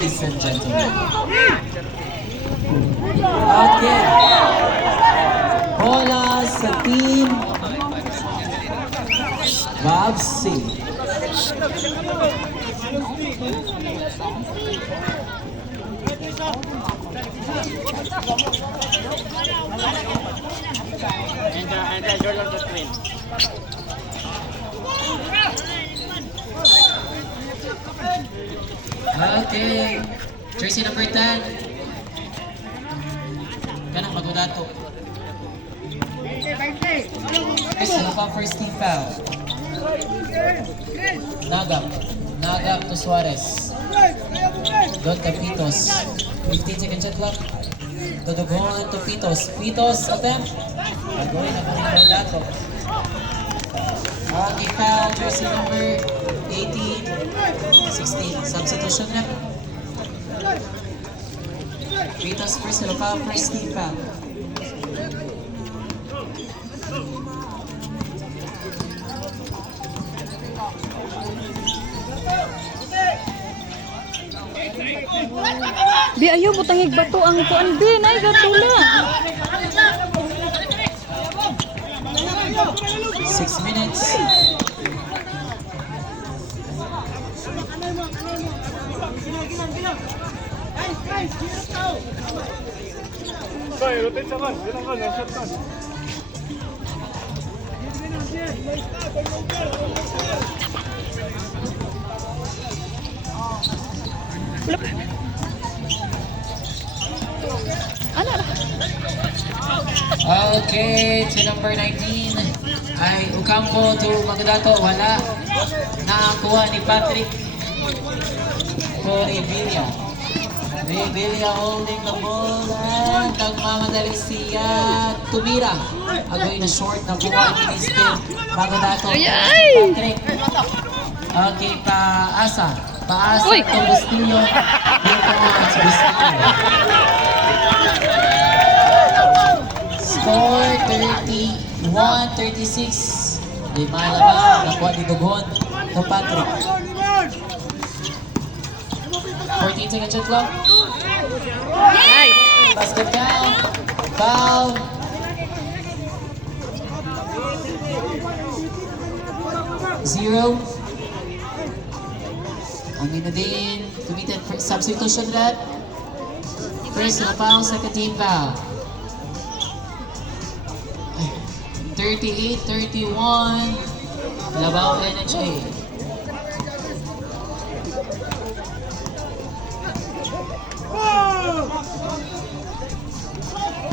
ladies and gentlemen. Okay. Bola sa team Babsi. And Jordan the twin. Okay. Jersey number 10. Kanang magudato. Ano pa first team foul? Nagap to Suarez. Don Capitos. 15 second shot clock. Tudugon to Pitos. Pitos attempt. Agawin na kami magudato. Okay, foul. Jersey number 18. 16. Substitution na. Pitos first. Ano pa first team foul? Bi ayo butangig bato ang kuan din ay gatula. 6 minutes. Rotate sa kan. Bilang kan, shot kan. Ana ra. Okay, to number 19 ay Ocampo to Magdato. Wala. Nakakuha ni Patrick for Revilla. Revilla holding the ball and nagmamadali siya Tumira. Agoy na short na buha ni Mr. Magdato. Patrick. Okay, paasa. Paasa Uy! to Bustillo. Dito sa Bustillo. Score 31-36. Lima lamang. Nakuha ni Dugon to Patrick. 14 seconds shot clock. Nice. Basket down. Foul. Zero. Ang ina din committed for substitution that. First na foul, second team foul. 38-31. Labaw NHA.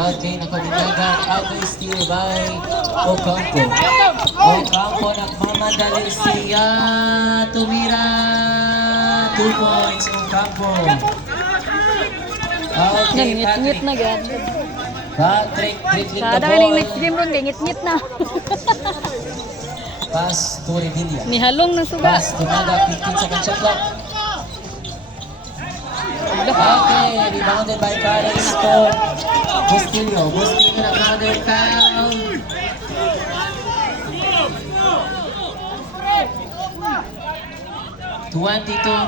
Okay, nakabinaga. Agay steal by Ocampo. Ocampo nagmamadali siya. Tumira. 2 points Ocampo. Okay, Ngit-ngit na gad. Patrick dribbling the Sada kaning ball. next game ron kay ngit-ngit na. Pass to Revilla. Nihalong ng suga. Pass to Naga. 15 second shot clock. Okay, rebounded by Paris to Bustillo. Bustillo nag-another foul.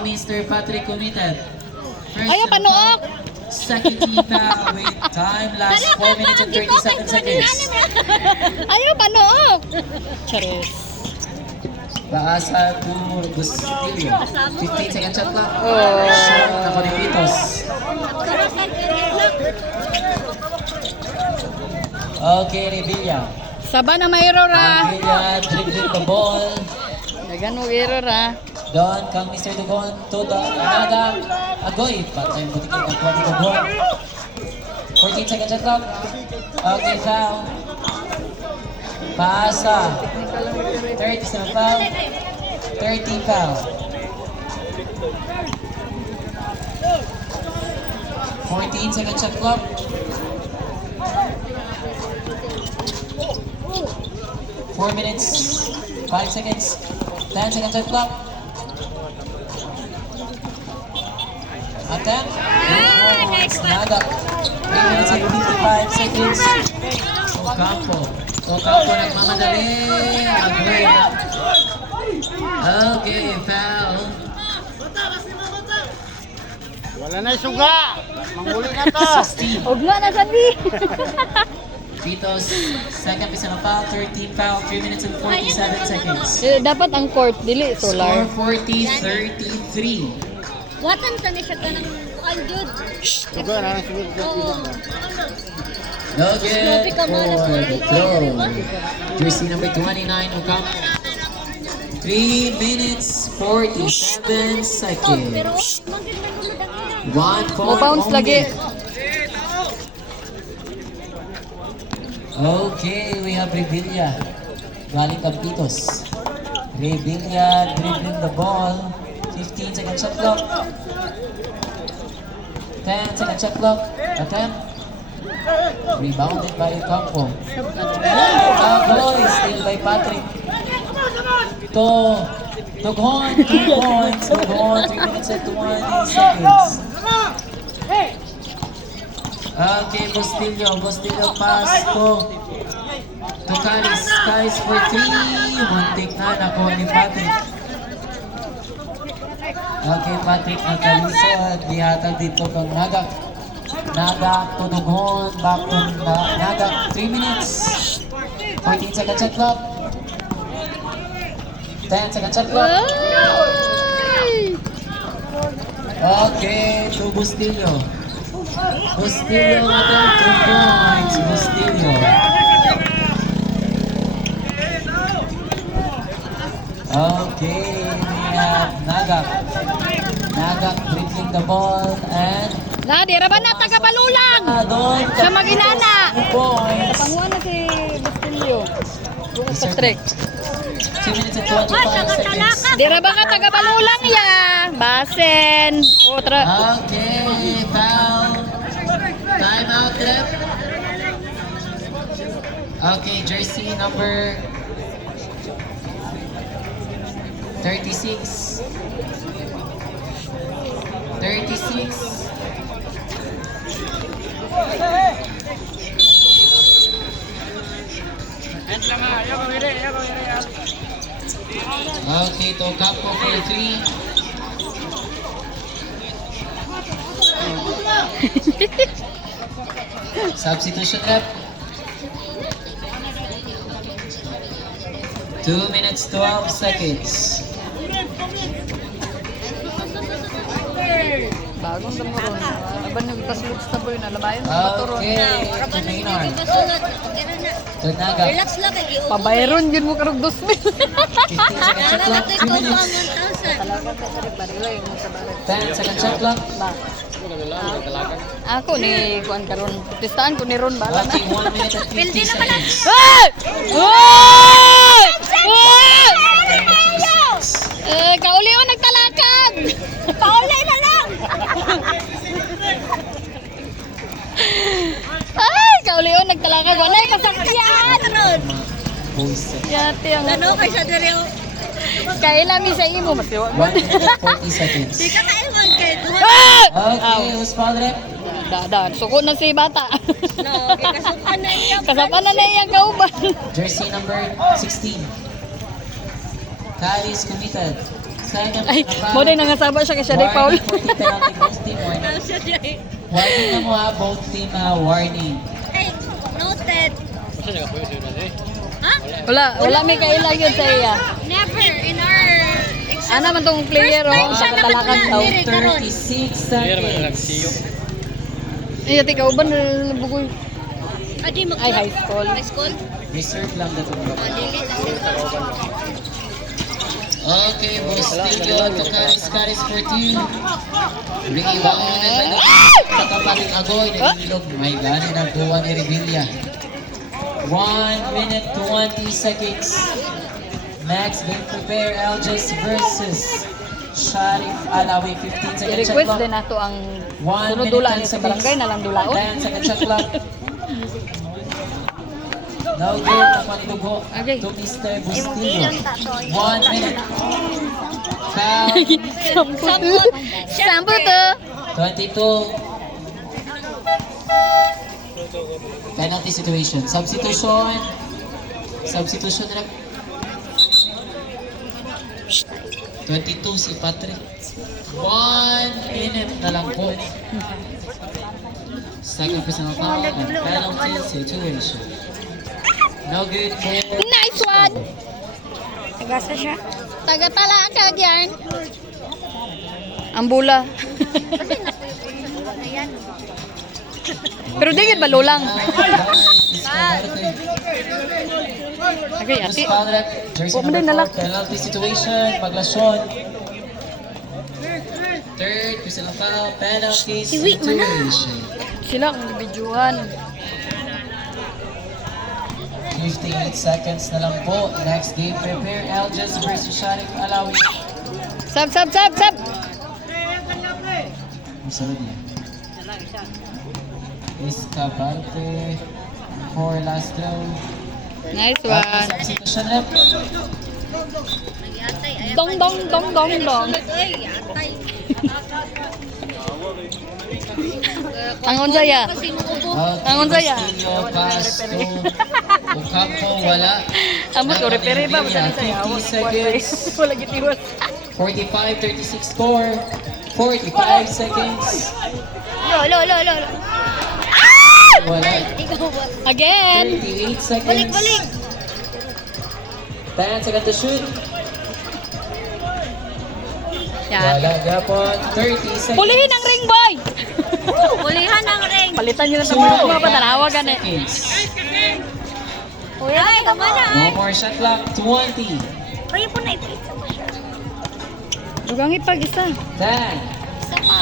Mr. Patrick committed. First Ayo panuok. second team foul with time last 4 minutes and 37 seconds. Ayo panuok. Charis. Paasa to Bustillo. 15 second shot clock. Oh. Short na Conipitos. Okay, Revilla. Saba na mayro ra. Revilla dribbling the ball. Dagan mo iro ra. Don kang Mr. Dugon to the Naga. Agoy. Patay mo tikin ang kwadi the ball. 14 seconds shot clock. Okay, foul. Paasa. 30 sa foul. 30 foul. 14 seconds shot clock. 4 minutes, 5 seconds, 10 seconds shot clock. Attempt. Naga. 3 minutes and 55 seconds. Ocampo. Ocampo nagmamadali. Agree. Okay, foul. Wala na suga. Manghuli na to. 16. Huwag nga na sabi. Pitos, second piece ng foul, 13 foul, 3 minutes and 47 seconds. Dapat ang court, dili solar. Score 40-33. Watan sa siya ka ng aljud. Suga na lang suga. No good for the throw. Jersey number 29, Ocampo. 3 minutes, 47 seconds. 1 point Mo-bounce only. lagi. Okay, we have Revilla. Galing Campitos. Revilla dribbling the ball. 15 second shot clock. 10 second shot clock. Attempt. Rebounded by Ocampo. Goal still by Patrick. Dughon, 2 points. Dughon, 3 minutes and 20 seconds. Okay, Bustillo pass to Caris. Caris for 3. Muntik na nakuha ni Patrick. Okay, Patrick nagkalisod. Dihatag dito kang Nagak. Nagak to Dughon. Back to Nagak. 3 minutes. 14 second shot clock. 10 second shot clock. Ay! Okay, to Bustillo. Bustillo natin, 2 points. Bustillo. Okay, we have Nagak. Nagak dribbling the ball and Na, di ra ba na taga-balulang? doon. Siya mag-inana. 2 points. Panguha na si Bustillo. Bukas sa trick. 2 minutes and 25 seconds. Di ra ba ka taga-balulang ya? Basen. Otra. Okay, foul. Time out rep. Okay, jersey number 36. 36. Okay, to Campo for 3. Substitution rep. 2 minutes 12 seconds. Bagong damuron. Aban yung itasulog sa taboy na labayan ng maturon. Okay, to Maynard. To Naga. Relax lang kay giubo. Pabayron yun mo karong 2,000. 15 second shot clock. 2 minutes. Talagang ka sa barila yung sa baril. 10 second shot clock. Ba? Ako ni kuan karon. Tistaan ko ni Ron bala na. Okay, 1 minute and 50 seconds. Hey! Hey! Hey! Kauli o nagtalakad. Pauli na lang. Ay, kauli o nagtalakad. Walay kasakyan. Boys. Yati ang Ano kay sa dere? kaila mi sa imo masiwa. 1 minute and 40 seconds. Di ka kaiwan kay duha. Okay, who's foul rep? Dadan, suko na si bata. No, kay kasukan na iya. Kasapan na na iyang kauban. Jersey number 16. Caris committed. Second Ay, mo din nangasaba siya kay Shaday Paul. Warning, 40 penalty, both team warning. Siya di. Warning na mo ha, both team warning. Ay, noted. Ha? Wala may kaila yun sa iya. Never in our Ana man tong player o First time siya katalakad nakatula. daw. Dire. 36 seconds. Ay, ati kauban na bugoy. Adi mag Ay, high school. High school? Reserve lang na ito. Dili Okay, Bustillo to Caris for 2. Rebound na ito. Sa kapaling agoy, nagilog. May gani na buwan ni Revilla. 1 minute 20 seconds. Next, being prepare Alges versus Sharif Alawi. 15 second shot I-request clock. din nato ang 1 sunod minute dula 10 ni sa seconds. barangay na lang dulaon. 10 second shot clock. No good na panidugo Okay. to Mr. Bustillo. 1 minute. Foul. Sampo to. 22. Penalty situation. Substitution. Substitution rep. 22 si Patrick. 1 minute na lang po. Second personal foul and penalty situation. No good for... Nice one! Tagasa siya. Taga-talakag yan. Ang bula. Ayan. Pero di ba lulang? Okay, ati. Jersey Huwag mo din number nalak. 4, penalty situation, paglasyon. Third personal foul, penalty situation. Sila kung bibidyohan. 58 seconds na lang po. Next game, prepare Elgis versus Sharik Alawi. Sab, sab, sab, sab! Masunod niya. Escabante for last throw. Nice one. Substitution rep. Yatay. Ayan. Dong, dong, dong, dong, dong. Ay, yatay. Ang unsaya. Kasi nuubo. Ang unsaya. Castillo, Pasto, Ocampo, wala. Amo ko repere ba basta ni 50 seconds. Wala gitiwas. 45-36 score. 45 seconds. Lo. Wala. Ikaw ba? Again. 38 seconds. Balik. 10 seconds to shoot. Yan. Wala gapon. 30 seconds. Pulihin ang ring, boy! Pulihan ang ring. Palitan nyo na sa mga patanawagan eh. Seconds. Ay, kamana. No more shot clock. 20. Kaya po na ipisa mo siya. Dugang ipag isa. 10. Isa pa.